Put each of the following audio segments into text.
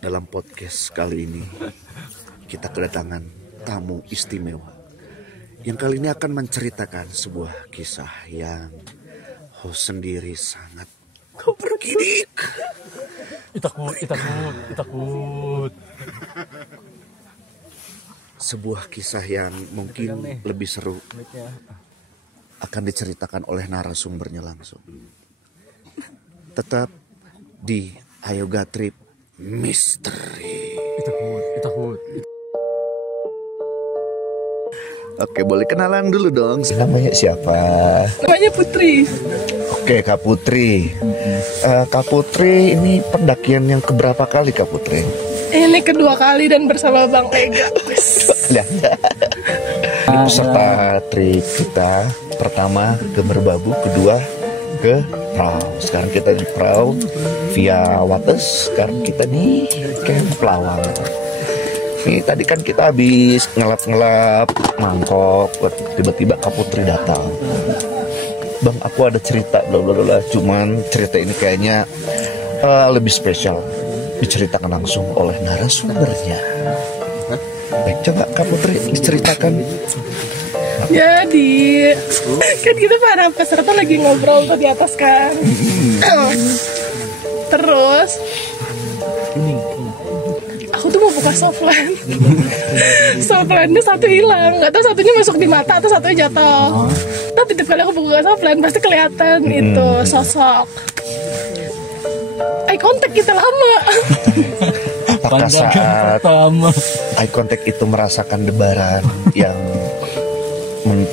Dalam podcast kali ini kita kedatangan tamu istimewa yang kali ini akan menceritakan sebuah kisah yang host sendiri sangat bergidik. Takut. Sebuah kisah yang mungkin lebih seru akan diceritakan oleh narasumbernya langsung. Tetap di Ayoga Trip Misteri. Takut. Oke, boleh kenalan dulu dong. Namanya siapa? Namanya Putri. Oke, Kak Putri. Kak Putri ini pendakian yang keberapa kali Kak Putri? Ini kedua kali dan bersama Bang Ega. Ini peserta trip kita. Pertama ke Merbabu, kedua ke Prau. Sekarang kita di Prau via Wates. Sekarang kita di Camp Lawang. Ini tadi kan kita habis ngelap mangkok. Tiba-tiba Kak Putri datang. Bang, aku ada cerita, blablabla. Cuman cerita ini kayaknya lebih spesial diceritakan langsung oleh narasumbernya. Baik, coba Kak Putri diceritakan. Jadi kan kita para peserta lagi ngobrol tuh di atas kan. Terus aku tuh mau buka softline. Softline-nya satu hilang, nggak tahu satunya masuk di mata atau satunya jatuh. Tapi tiap kali aku buka softline pasti kelihatan itu sosok. Eye contact kita lama. Apakah saat eye contact itu merasakan debaran yang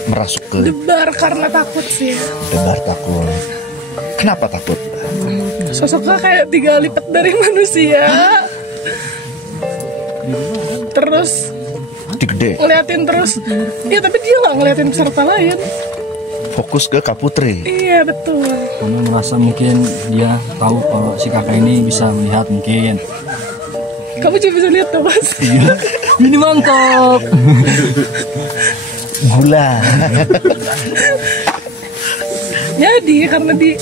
merasuk ke Debar karena takut sih. debar takut? Kenapa takut? Sosoknya kayak 3 lipat dari manusia. Terus Gede. ngeliatin terus. Ya tapi dia nggak ngeliatin peserta lain. Fokus ke Kak Putri. Iya betul. Karena merasa mungkin dia tahu kalau si kakak ini bisa melihat mungkin. Kamu juga bisa lihat tuh mas. Ini mantap. Gula. Jadi karena di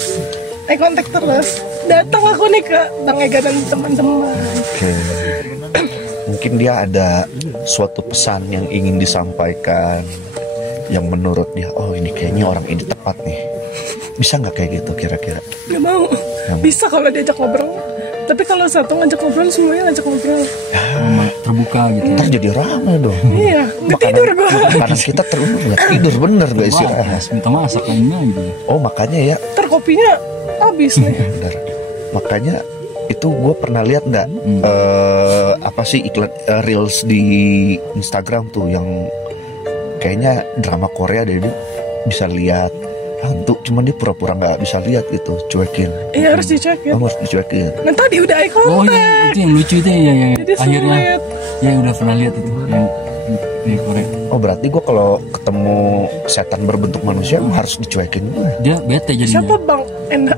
eye contact terus datang aku nih ke Bang Ega dan teman-teman. Oke. Mungkin dia ada suatu pesan yang ingin disampaikan, yang menurut dia, oh ini kayaknya orang ini tepat nih. Bisa nggak kayak gitu kira-kira? Gak mau. Bisa kalau diajak ngobrol. Tapi kalau satu ngajak ngobrol semuanya ngajak ngobrol. Terbuka gitu. Ntar jadi rame dong. Iya, nggak tidur gua. Makanan kita terlalu nggak tidur, bener gak istirahat? Minta masak lainnya gitu. Oh makanya ya. Ntar kopinya habis nih. Bener. Makanya itu gue pernah lihat nggak apa sih iklan reels di Instagram tuh yang kayaknya drama Korea deh, dia bisa lihat hantu, cuman dia pura-pura nggak bisa lihat gitu, cuekin. Iya harus dicekin. Oh, harus dicuekin. Nah tadi udah eye Oh contact. iya, itu yang lucu itu ya, yang Jadi akhirnya sulit. ya udah pernah lihat itu yang di Korea. Oh berarti gue kalau ketemu setan berbentuk manusia harus dicuekin. Dia bete jadinya. Siapa Bang Enda?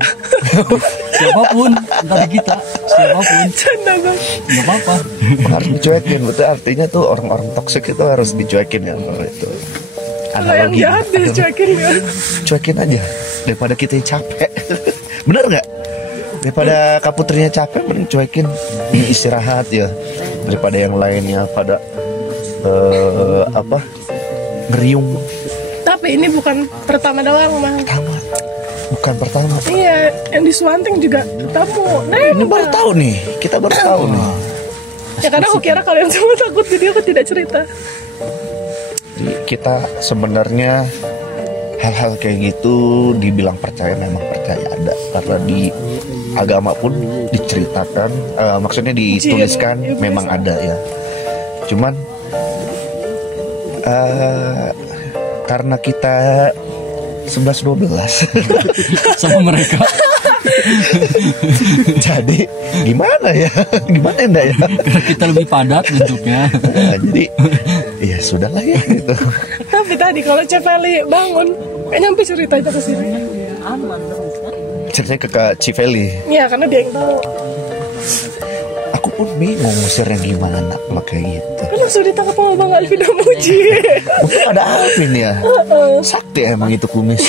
Siapapun, entah kita, siapapun, Canda Bang. nggak apa-apa. Harus dicuekin, betul artinya tuh orang-orang toksik itu harus dicuekin ya kalau itu. Kalau yang jahat dicuekin ya. Cuekin aja daripada kita yang capek. Bener nggak? Daripada Kak Putrinya capek, mending cuekin, istirahat ya, daripada yang lainnya pada ngeriung. Tapi ini bukan pertama doang Bang. Bukan pertama. Iya, yang di Swanting juga ketemu. Ini baru tahu nih, kita baru tahu nih. Ya karena aku kira kalian semua takut, jadi aku tidak cerita. Jadi kita sebenarnya hal-hal kayak gitu dibilang percaya, memang percaya ada, karena di agama pun diceritakan, maksudnya dituliskan Iya, memang ada ya. Cuman karena kita 11-12 Sama mereka. jadi gimana ya, gimana enggak ya, Karena kita lebih padat bentuknya. nah, jadi ya sudahlah ya gitu. Tapi tadi kalau Ceveli bangun, kayak nyampe ceritanya ke sini. Ceritanya ke Civeli. Iya, karena dia yang tahu. Aku pun bingung ngusirnya gimana kalau kayak gitu. Kan langsung ditangkap sama Bang Alvin Muji. Mungkin ada Alvin ya. Sakti emang itu kumis.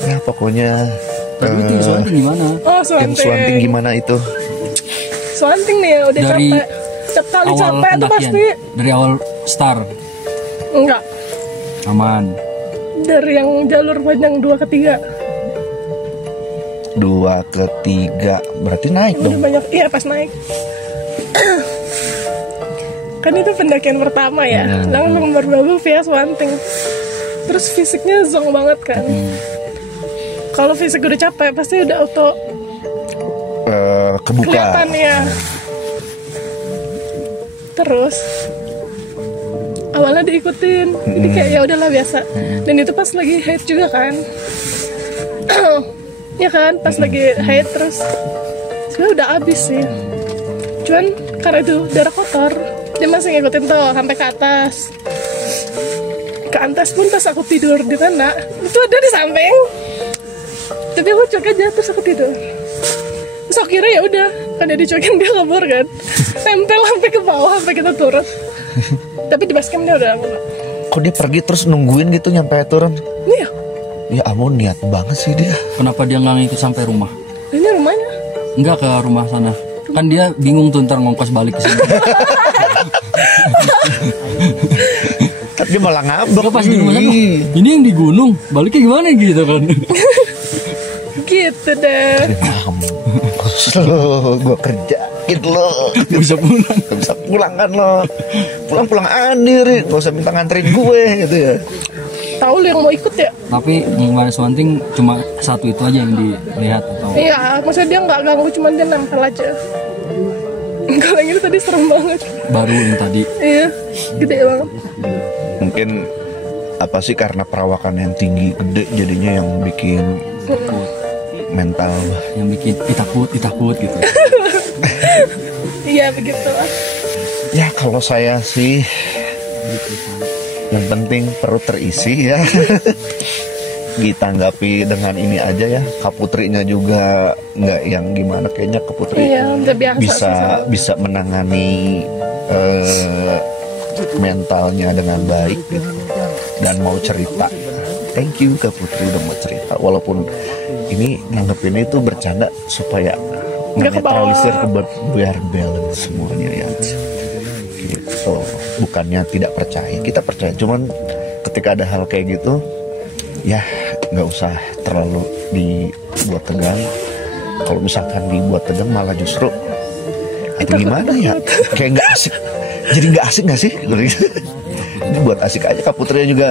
Ya pokoknya Tapi itu Swanting gimana? Oh, yang Swanting gimana itu? Swanting nih ya udah Dari capek. Setiap kali awal capek tuh pendakian, pasti dari awal start enggak. aman. Dari yang jalur panjang 2 ke 3 2 ke 3 berarti naik udah dong. banyak. Iya pas naik. Kan itu pendakian pertama ya, langsung berbabu via Swanting. Terus fisiknya zong banget kan. Kalau fisik udah capek pasti udah auto Kebuka. kelihatan ya. Terus awalnya diikutin, jadi kayak ya udahlah biasa. Dan itu pas lagi haid juga kan. Ya kan, pas lagi haid terus sebenarnya udah habis sih. Cuman karena itu darah kotor, dia masih ngikutin tuh sampai ke atas. Ke atas pun pas aku tidur di tanah, itu ada di samping. Tapi aku cuek aja terus aku tidur. Terus aku kira ya udah, kan dia dicuekin dia kabur kan. Tempel sampai ke bawah sampai kita turun. Tapi di basecamp dia udah enggak. Kok dia pergi terus nungguin gitu nyampe turun? Iya, Ya ampun, niat banget sih dia. Kenapa dia nggak ngikut sampai rumah? ini rumahnya. Enggak ke rumah sana. Kan dia bingung tuh ntar ngongkos balik ke sini. Dia malah ngambek. Dia pas di rumah sana, ini yang di gunung, baliknya gimana gitu kan? Gitu deh. Mampus lo, gue kerjain lo. Gak bisa pulang. Gak bisa pulang kan lo. Pulang Andir, gak usah minta nganterin gue gitu ya. Tahu lu yang mau ikut ya? Tapi Mbak Swanting cuma satu itu aja yang dilihat atau Iya, maksudnya dia nggak ganggu, cuman dia nempel aja. Kalau yang itu tadi serem banget. baru yang tadi? Iya, gede banget. Mungkin apa sih karena perawakan yang tinggi gede jadinya yang bikin mental. Yang bikin takut gitu. Iya begitu lah. Ya kalau saya sih yang penting perut terisi ya. Ditanggapi dengan ini aja ya. Kaputrinya juga nggak yang gimana, kayaknya Kaputri Iya, udah biasa bisa menangani mentalnya dengan baik gitu. Dan mau cerita. Thank you Kaputri udah mau cerita. Walaupun ini nganggepin itu bercanda supaya Nggak menetralisir kebawa. biar balance semuanya ya. Gitu. Bukannya tidak percaya, kita percaya. Cuman ketika ada hal kayak gitu, ya nggak usah terlalu dibuat tegang. Kalau misalkan dibuat tegang malah justru itu gimana ya? Kayak nggak asik. Jadi nggak asik nggak sih? Ini buat asik aja. Kaputrinya juga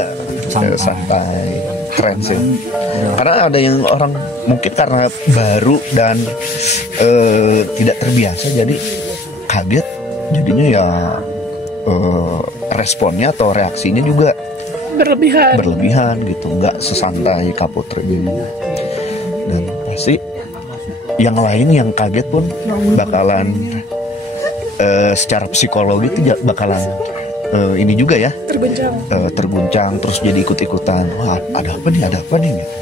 santai, keren sih. Karena ada yang orang mungkin karena baru dan tidak terbiasa jadi kaget, jadinya ya responnya atau reaksinya juga berlebihan gitu, nggak sesantai Kaputri ini. Dan pasti yang lain yang kaget pun bakalan secara psikologi itu bakalan ini juga ya terguncang terus jadi ikut-ikutan. Wah, ada apa nih gitu.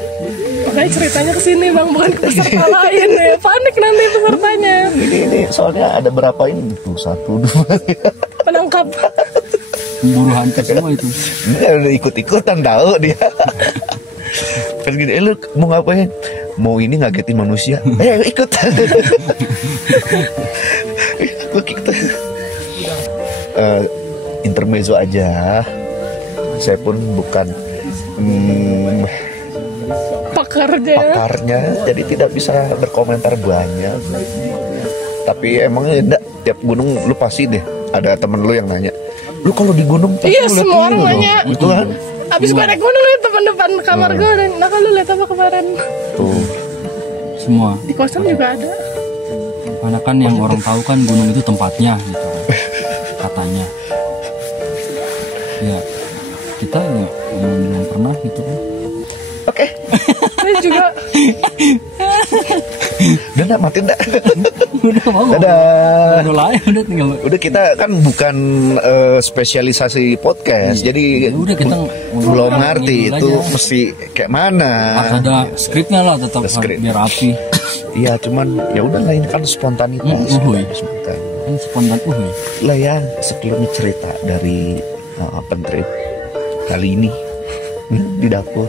Makanya ceritanya kesini bang, bukan ke peserta lain ya. Panik nanti pesertanya. Ini soalnya ada berapa ini tuh, 1, 2 Penangkap. Buru hantu semua itu. dia udah ikut-ikutan tahu dia. Pas gini, lu mau ngapain? Mau ini ngagetin manusia? Ikut. Ikut. Intermezzo aja. Saya pun bukan pakarnya, jadi tidak bisa berkomentar banyak. Tapi emangnya enggak, tiap gunung lu pasti deh ada temen lu yang nanya, lu kalau di gunung iya semua orang nanya itu kan. Abis pada gunung liat teman depan kamar gue dan nah kalau lihat apa kemarin Tuh semua di kosan juga ada. karena kan yang orang tahu kan gunung itu tempatnya gitu katanya ya. Kita ya belum pernah gitu kan. Oke. Saya juga Udah enggak, matiin enggak? Udah mau. Dadah. Udah lain udah tinggal. Udah, kita kan bukan spesialisasi podcast, jadi Udah kita belum ngerti ngidul itu aja. mesti kayak mana. Harus ada skripnya lah tetap Ada skrip. biar rapi. Iya, cuman ya udah lah, ini kan spontanitas. Uhuy. Spontan. Kan spontan Lah ya, sekelumit cerita dari pentrip kali ini di dapur.